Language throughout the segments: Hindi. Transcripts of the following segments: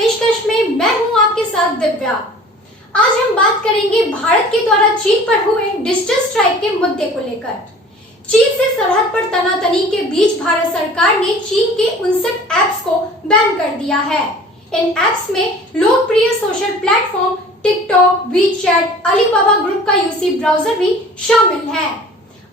पेशकश में मैं हूं आपके साथ दिव्या। आज हम बात करेंगे भारत के द्वारा चीन पर हुए डिजिटल स्ट्राइक के मुद्दे को लेकर। चीन से सरहद पर तनातनी के बीच भारत सरकार ने चीन के 59 ऐप्स को बैन कर दिया है। इन ऐप्स में लोकप्रिय social platform TikTok, WeChat, Alibaba group का यूसी ब्राउजर भी शामिल है।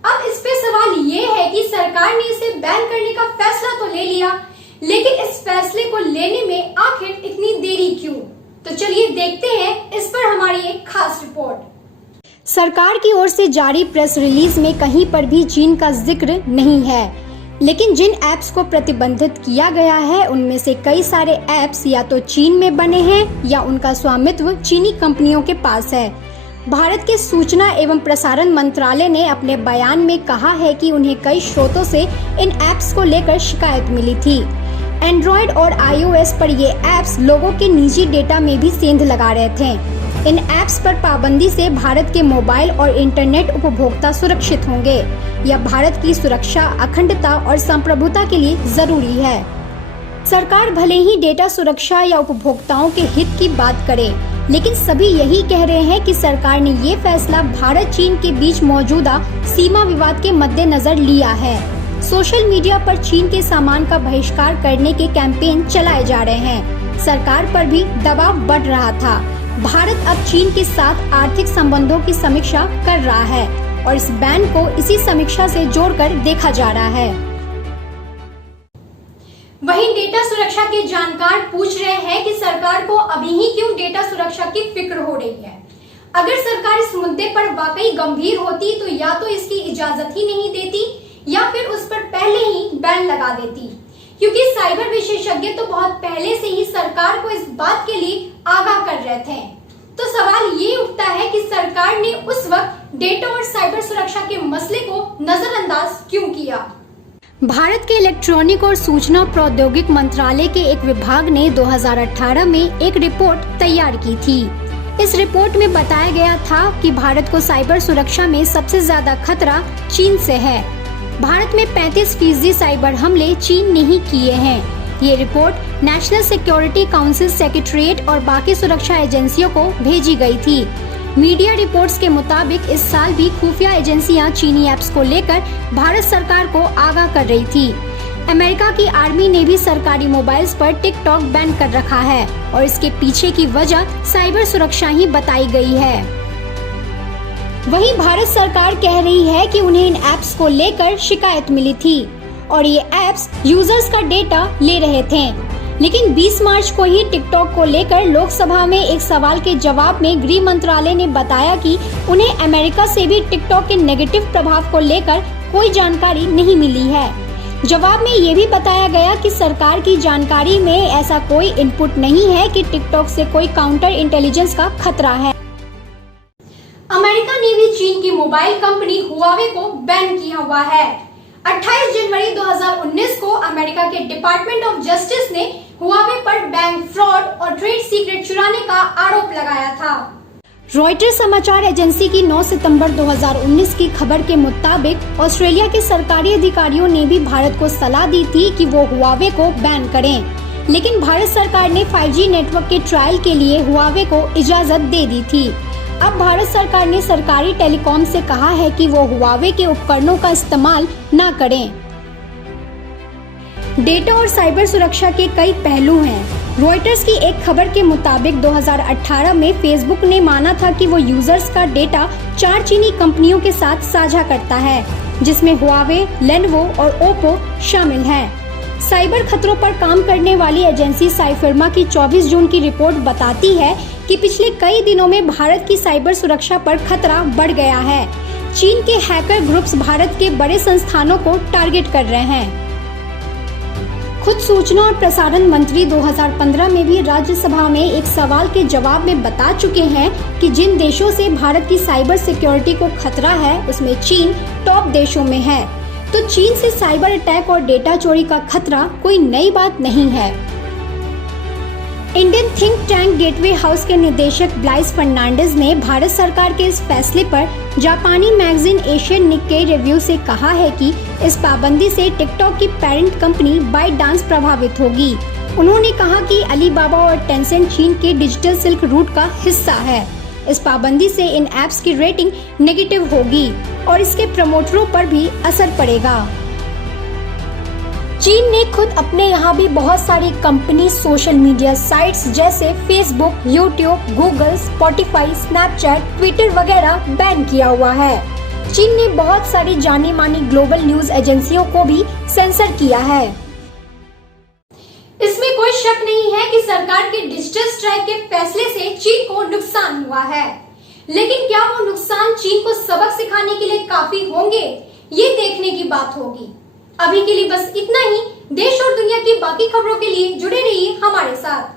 अब इस पे सवाल ये है कि सरकार ने इसे बैन करने का फैसला तो ले लिया, लेकिन इस फैसले को लेने में आखिर इतनी देरी क्यों? तो चलिए देखते हैं इस पर हमारी एक खास रिपोर्ट। सरकार की ओर से जारी प्रेस रिलीज में कहीं पर भी चीन का जिक्र नहीं है, लेकिन जिन ऐप्स को प्रतिबंधित किया गया है उनमें से कई सारे ऐप्स या तो चीन में बने हैं या उनका स्वामित्व चीनी कंपनियों के पास है। भारत के सूचना एवं प्रसारण मंत्रालय ने अपने बयान में कहा है कि उन्हें कई स्रोतों से इन ऐप्स को लेकर शिकायत मिली थी। एंड्रॉयड और iOS पर ये ऐप्स लोगों के निजी डेटा में भी सेंध लगा रहे थे। इन ऐप्स पर पाबंदी से भारत के मोबाइल और इंटरनेट उपभोक्ता सुरक्षित होंगे। यह भारत की सुरक्षा, अखंडता और संप्रभुता के लिए जरूरी है। सरकार भले ही डेटा सुरक्षा या उपभोक्ताओं के हित की बात करे, लेकिन सभी यही कह रहे हैं कि सरकार ने ये फैसला भारत चीन के बीच मौजूदा सीमा विवाद के मद्देनजर लिया है। सोशल मीडिया पर चीन के सामान का बहिष्कार करने के कैंपेन चलाए जा रहे हैं। सरकार पर भी दबाव बढ़ रहा था। भारत अब चीन के साथ आर्थिक संबंधों की समीक्षा कर रहा है और इस बैन को इसी समीक्षा से जोड़कर देखा जा रहा है। वहीं डेटा सुरक्षा के जानकार पूछ रहे हैं कि सरकार को अभी ही क्यों डेटा सुरक्षा की फिक्र हो रही है। अगर सरकार इस मुद्दे पर वाकई गंभीर होती तो या तो इसकी इजाजत ही नहीं देती या फिर उस पर पहले ही बैन लगा देती, क्योंकि साइबर विशेषज्ञ तो बहुत पहले से ही सरकार को इस बात के लिए आगाह कर रहे थे। तो सवाल ये उठता है कि सरकार ने उस वक्त डेटा और साइबर सुरक्षा के मसले को नजरअंदाज क्यों किया। भारत के इलेक्ट्रॉनिक और सूचना प्रौद्योगिकी मंत्रालय के एक विभाग ने 2018 में एक रिपोर्ट तैयार की थी। इस रिपोर्ट में बताया गया था कि भारत को साइबर सुरक्षा में सबसे ज्यादा खतरा चीन से है। भारत में 35% साइबर हमले चीन ने ही किए हैं। ये report national security council secretariat और बाकी सुरक्षा एजेंसियों को भेजी गई थी। मीडिया रिपोर्ट्स के मुताबिक इस साल भी खुफिया एजेंसियां चीनी ऐप्स को लेकर भारत सरकार को आगाह कर रही थी। अमेरिका की आर्मी ने भी सरकारी मोबाइल्स पर टिकटॉक बैन कर रखा है और इसके पीछे की वजह साइबर सुरक्षा ही बताई गई है। वहीं भारत सरकार कह रही है कि उन्हें इन ऐप्स को लेकर शिकायत मिली थी और ये ऐप्स यूजर्स का डेटा ले रहे थे। लेकिन 20 मार्च को ही टिकटॉक को लेकर लोकसभा में एक सवाल के जवाब में गृह मंत्रालय ने बताया कि उन्हें अमेरिका से भी टिकटॉक के नेगेटिव प्रभाव को लेकर कोई जानकारी नहीं मिली है। जवाब में ये भी बताया गया कि सरकार की जानकारी में ऐसा कोई इनपुट नहीं है कि टिकटॉक से कोई काउंटर इंटेलिजेंस का खतरा है। अमेरिका ने भी चीन की मोबाइल कंपनी हुआवे को बैन किया हुआ है। 28 जनवरी 2019 को अमेरिका के डिपार्टमेंट ऑफ जस्टिस ने हुआवे पर बैंक फ्रॉड और ट्रेड सीक्रेट चुराने का आरोप लगाया था। रॉयटर्स समाचार एजेंसी की 9 सितंबर 2019 की खबर के मुताबिक ऑस्ट्रेलिया के सरकारी अधिकारियों ने भी भारत को सलाह दी थी कि वो हुआवे को बैन करें, लेकिन भारत सरकार ने 5G नेटवर्क के ट्रायल के लिए हुआवे को इजाजत दे दी थी। अब भारत सरकार ने सरकारी टेलीकॉम से कहा है कि वो हुआवे के उपकरणों का इस्तेमाल न करें। डेटा और साइबर सुरक्षा के कई पहलू हैं। रॉयटर्स की एक खबर के मुताबिक 2018 में फेसबुक ने माना था कि वो यूजर्स का डेटा 4 चीनी कंपनियों के साथ साझा करता है, जिसमें हुआवे, लेनोवो और ओप्पो शामिल हैं। साइबर खतरों पर काम करने वाली एजेंसी साइफर्मा की 24 जून की रिपोर्ट बताती है कि पिछले कई दिनों में भारत की साइबर सुरक्षा पर खतरा बढ़ गया है। चीन के हैकर ग्रुप्स भारत के बड़े संस्थानों को टारगेट कर रहे हैं। खुद सूचना और प्रसारण मंत्री 2015 में भी राज्यसभा में एक सवाल के जवाब में बता चुके हैं कि जिन देशों से भारत की साइबर सिक्योरिटी को खतरा है उसमें चीन टॉप देशों में है। तो चीन से साइबर अटैक और डेटा चोरी का खतरा कोई नई बात नहीं है। Indian think tank gateway house के निदेशक ब्लाइस फर्नांडिस ने भारत सरकार के इस फैसले पर जापानी मैगजीन एशियन निक्केई रिव्यू से कहा है कि इस पाबंदी से टिकटॉक की पेरेंट कंपनी बाइटडांस प्रभावित होगी। उन्होंने कहा कि अलीबाबा और टेंसेंट चीन के डिजिटल सिल्क रूट का हिस्सा है। इस पाबंदी से इन ऐप्स की रेटिंग नेगेटिव होगी और इसके प्रमोटरों पर भी असर पड़ेगा। चीन ने खुद अपने यहाँ भी बहुत सारी कंपनी सोशल मीडिया साइट्स जैसे Facebook, YouTube, Google, Spotify, Snapchat, Twitter वगैरह बैन किया हुआ है। चीन ने बहुत सारी जानी मानी ग्लोबल न्यूज एजेंसियों को भी सेंसर किया है। इसमें कोई शक नहीं है कि सरकार के डिजिटल स्ट्राइक के फैसले से चीन को नुकसान हुआ है, लेकिन क्या वो नुकसान चीन को सबक सिखाने के लिए काफी होंगे, ये देखने की बात होगी। अभी के लिए बस इतना ही। देश और दुनिया की बाकी खबरों के लिए जुड़े रहिए हमारे साथ।